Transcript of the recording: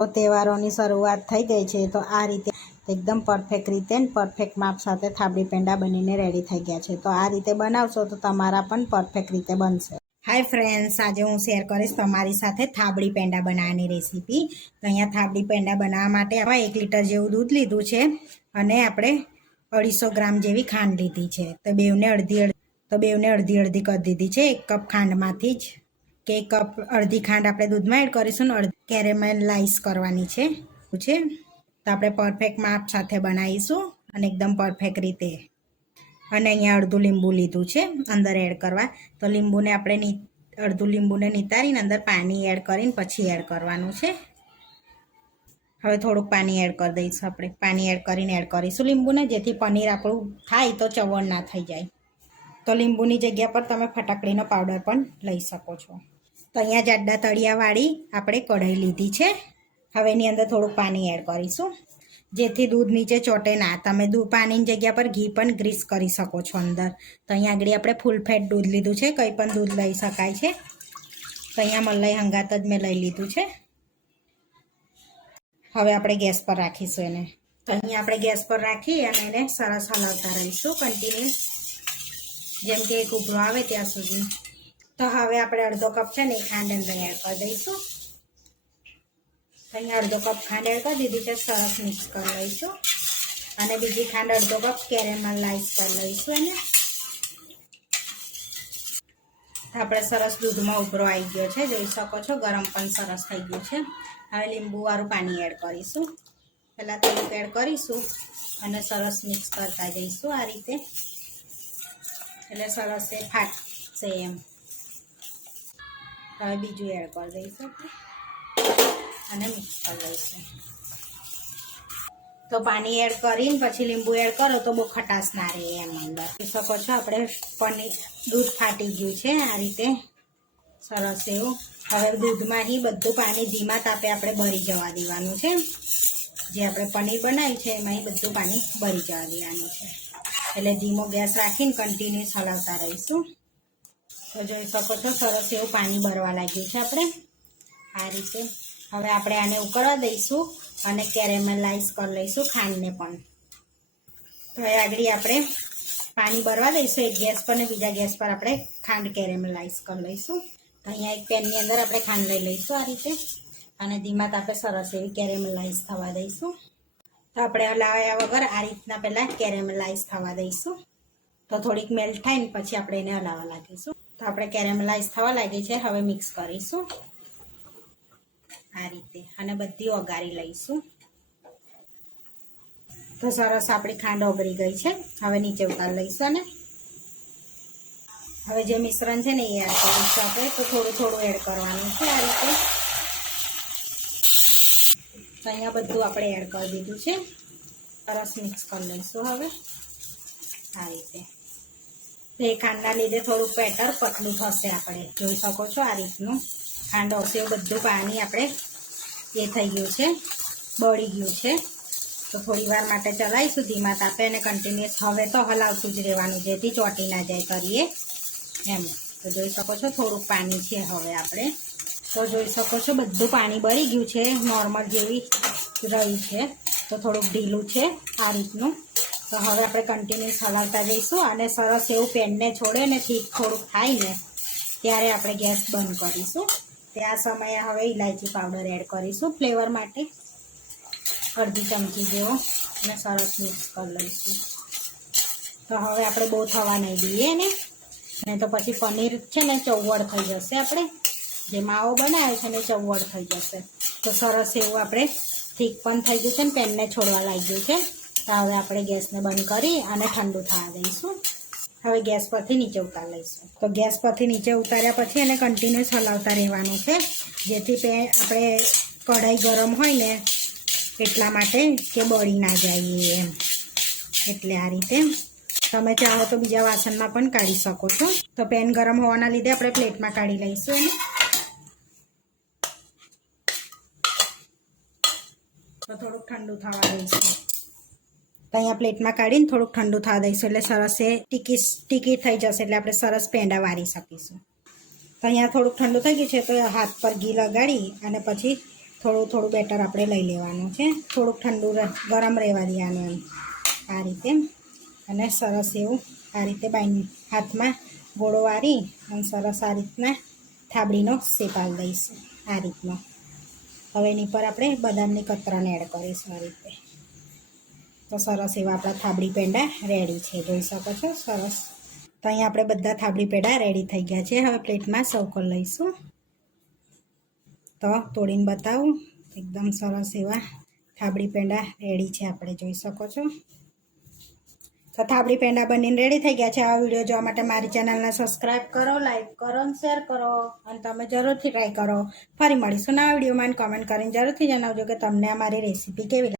તો તહેવારોની શરૂઆત થઈ ગઈ છે તો આ રીતે એકદમ પરફેક્ટ રીતે ને પરફેક્ટ માપ સાથે થાબડી પેંડા બનીને રેડી થઈ ગયા છે. તો આ રીતે બનાવશો તો તમારા પણ પરફેક્ટ રીતે બનશે. હાય ફ્રેન્ડ્સ, આજે હું શેર કરીશ તમારી સાથે થાબડી પેંડા બનાવવાની રેસીપી. તો અહીંયા થાબડી પેંડા બનાવવા માટે આપણે 1 લીટર જેવું દૂધ લીધું છે અને આપણે 250 ગ્રામ જેવી ખાંડ લીધી છે. તો બેવને અડધી અડધી કરી દીધી છે. 1 કપ ખાંડમાંથી જ કે 1 કપ અડધી ખાંડ આપણે દૂધમાં એડ કરીશું ને અડધી કેરેમલાઇઝ કરવાની છે. તો આપણે પરફેક્ટ માપ સાથે બનાવીશું અને એકદમ પરફેક્ટ રીતે. અને અહીંયા અડધું લીંબુ લીધું છે અંદર એડ કરવા. તો લીંબુને આપણે અડધું લીંબુને નિતારીને અંદર પાણી એડ કરીને પછી એડ કરવાનું છે. હવે થોડુંક પાણી એડ કરી દઈશું. આપણે પાણી એડ કરીને એડ કરીશું લીંબુને, જેથી પનીર આપણું થાય તો ચવણ ના થઈ જાય. તો લીંબુની જગ્યા પર તમે ફટાકડીનો પાવડર પણ લઈ શકો છો. તો અહીંયા જાડા તળિયાવાળી આપણે કઢાઈ લીધી છે. હવે એની અંદર થોડુંક પાણી એડ કરીશું, જેથી દૂધ નીચે ચોટે ના. તમે પાણીની જગ્યા પર ઘી પણ ગ્રીસ કરી શકો છો અંદર. તો અહીંયા આગળ આપણે ફૂલ ફેટ દૂધ લીધું છે. કંઈ પણ દૂધ લઈ શકાય છે. તો અહીંયા મલાઈ હંગાત જ મેં લઈ લીધું છે. હવે આપણે ગેસ પર રાખીશું એને. તો અહીંયા આપણે ગેસ પર રાખી અને એને સરસ હલાવતા રહીશું કન્ટિન્યુઅસ, જેમ કે એક ઉભરો આવે ત્યાં સુધી. તો હવે આપણે અડધો કપ છે ને એ ખાંડ અંદર એડ કરી દઈશું. અહીંયા અડધો કપ ખાંડ એડ કરી દીધી છે. સરસ મિક્સ કરી લઈશું અને બીજી ખાંડ અડધો કપ કેરેમલાઇઝ કરી લઈશું એને. આપણે સરસ દૂધમાં ઉભરો આવી ગયો છે, જોઈ શકો છો. ગરમ પણ સરસ થઈ ગયું છે. હવે લીંબુવાળું પાણી એડ કરીશું. પહેલાં થોડુંક એડ કરીશું અને સરસ મિક્સ કરતા જઈશું આ રીતે, એટલે સરસ એ ફાટશે એમ. હવે બીજું એડ કરી દઈશું અને મિક્સ કરી લઈશું. તો પાણી એડ કરીને પછી લીંબુ એડ કરો તો બહુ ખટાશ ના રહે એમ અંદર. જોઈ શકો છો આપણે દૂધ ફાટી ગયું છે આ રીતે સરસ એવું. હવે દૂધમાં બધું પાણી ધીમા તાપે આપણે બળી જવા દેવાનું છે. જે આપણે પનીર બનાવ્યું છે એમાં બધું પાણી બળી જવા દેવાનું છે. એટલે ધીમો ગેસ રાખીને કન્ટિન્યુઅસ હલાવતા રહીશું. તો જોઈ શકો છો સરસ એવું પાણી બળવા લાગ્યું છે આપણે આ રીતે. હવે આપણે આને ઉકળવા દઈશું અને કેરેમલાઇઝ કરી લઈશું ખાંડને પણ. તો હવે આગળ આપણે પાણી બળવા દઈશું એક ગેસ પર ને બીજા ગેસ પર આપણે ખાંડ કેરેમલાઇઝ કરી લઈશું. તો અહીંયા એક પેનની અંદર આપણે ખાંડ લઈ લઈશું આ રીતે અને ધીમા તાપે સરસ એવી કેરેમલાઇઝ થવા દઈશું. તો આપણે હલાવ્યા વગર આ રીતના પહેલાં કેરેમલાઇઝ થવા દઈશું. તો થોડીક મેલ્ટ થાય ને પછી આપણે એને હલાવવા લાગીશું. તો આપણે કેરેમલાઇઝ થવા લાગી છે. હવે મિક્સ કરીશું આ રીતે અને બધી ઓગાળી લઈશું. તો સરસ આપણી ખાંડ ઓગળી ગઈ છે. હવે નીચે ઉતારી લઈશું અને હવે જે મિશ્રણ છે ને એ એડ કરીશું આપણે. તો થોડું થોડું એડ કરવાનું છે આ રીતે. તો અહીંયા બધું આપણે એડ કરી દીધું છે. સરસ મિક્સ કરી લઈશું હવે આ રીતે. તો એ ખાંડના લીધે થોડું બેટર પતલું થશે. આપણે જોઈ શકો છો આ રીતનું ખાંડ હશે બધું પાણી આપણે એ થઈ ગયું છે, બળી ગયું છે. તો થોડી વાર માટે ચલાવીશું ધીમા તાપે અને કન્ટિન્યુઅસ હવે તો હલાવતું જ રહેવાનું, જેથી ચોટી ના જાય કરીએ એમ. તો જોઈ શકો છો થોડુંક પાણી છે હવે આપણે. તો જોઈ શકો છો બધું પાણી બળી ગયું છે, નોર્મલ જેવી રહ્યું છે. તો થોડુંક ઢીલું છે આ રીતનું. તો હવે આપણે કન્ટિન્યુઅસ હલાવતા જઈશું અને સરસ એવું પેનને છોડે ને ઠીક થોડુંક થાય ને ત્યારે આપણે ગેસ બંધ કરીશું. તે આ સમયે હવે ઇલાયચી પાવડર એડ કરીશું ફ્લેવર માટે, અડધી ચમચી જેવો, અને સરસ મિક્સ કરી લઈશું. તો હવે આપણે બહુ થવા નહીં દઈએ ને, નહીં તો પછી પનીર છે ને ચવડ થઈ જશે. આપણે જે માવો બનાવ્યો છે ને ચવડ થઈ જશે. તો સરસ એવું આપણે ઠીક પણ થઈ ગયું છે ને પેનને છોડવા લાગ્યું છે. તો હવે આપણે ગેસને બંધ કરી અને ઠંડુ થવા દઈશું. હવે ગેસ પરથી નીચે ઉતારી લઈશું. તો ગેસ પરથી નીચે ઉતાર્યા પછી એને કન્ટિન્યુઅસ હલાવતા રહેવાનું છે, જેથી આપણે કઢાઈ ગરમ હોય ને એટલા માટે કે બળી ના જાય એમ. એટલે આ રીતે તમે ચાહો તો બીજા વાસણમાં પણ કાઢી શકો છો. તો પેન ગરમ હોવાના લીધે આપણે પ્લેટમાં કાઢી લઈશું એને. તો થોડુંક ઠંડુ થવા દઈશું. તો અહીંયા પ્લેટમાં કાઢીને થોડુંક ઠંડુ થવા દઈશું એટલે સરસ એ ટીકી થઈ જશે. એટલે આપણે સરસ પેંડા વાળી શકીશું. તો અહીંયા થોડુંક ઠંડુ થઈ ગયું છે તો હાથ પર ઘી લગાડી અને પછી થોડું થોડું બેટર આપણે લઈ લેવાનું છે. થોડુંક ઠંડુ ગરમ રહેવા દેવાનું એમ આ રીતે. અને સરસ એવું આ રીતે હાથમાં ગોળો વાળી અને સરસ આ રીતના થાબડીનો શેપ આપી દઈશું આ રીતનો. હવે એની પર આપણે બદામની કતરાને એડ કરીશું આ રીતે. તો સરસ એવા આપણા થાબડી પેંડા રેડી છે, જોઈ શકો છો. સરસ. તો અહીંયા આપણે બધા થાબડી પેંડા રેડી થઈ ગયા છે. હવે પ્લેટમાં સર્વ કરી લઈશું. તો તોડીને બતાવું, એકદમ સરસ એવા થાબડી પેંડા રેડી છે આપણે, જોઈ શકો છો. તો થાબડી પેંડા બનીને રેડી થઈ ગયા છે. આ વિડીયો જોવા માટે મારી ચેનલને સબસ્ક્રાઈબ કરો, લાઈક કરો અને શેર કરો. અને તમે જરૂરથી ટ્રાય કરો. ફરી મળીશું નવા વિડીયોમાં. કોમેન્ટ કરીને જરૂરથી જણાવજો કે તમને આ મારી રેસીપી કેવી લાગી.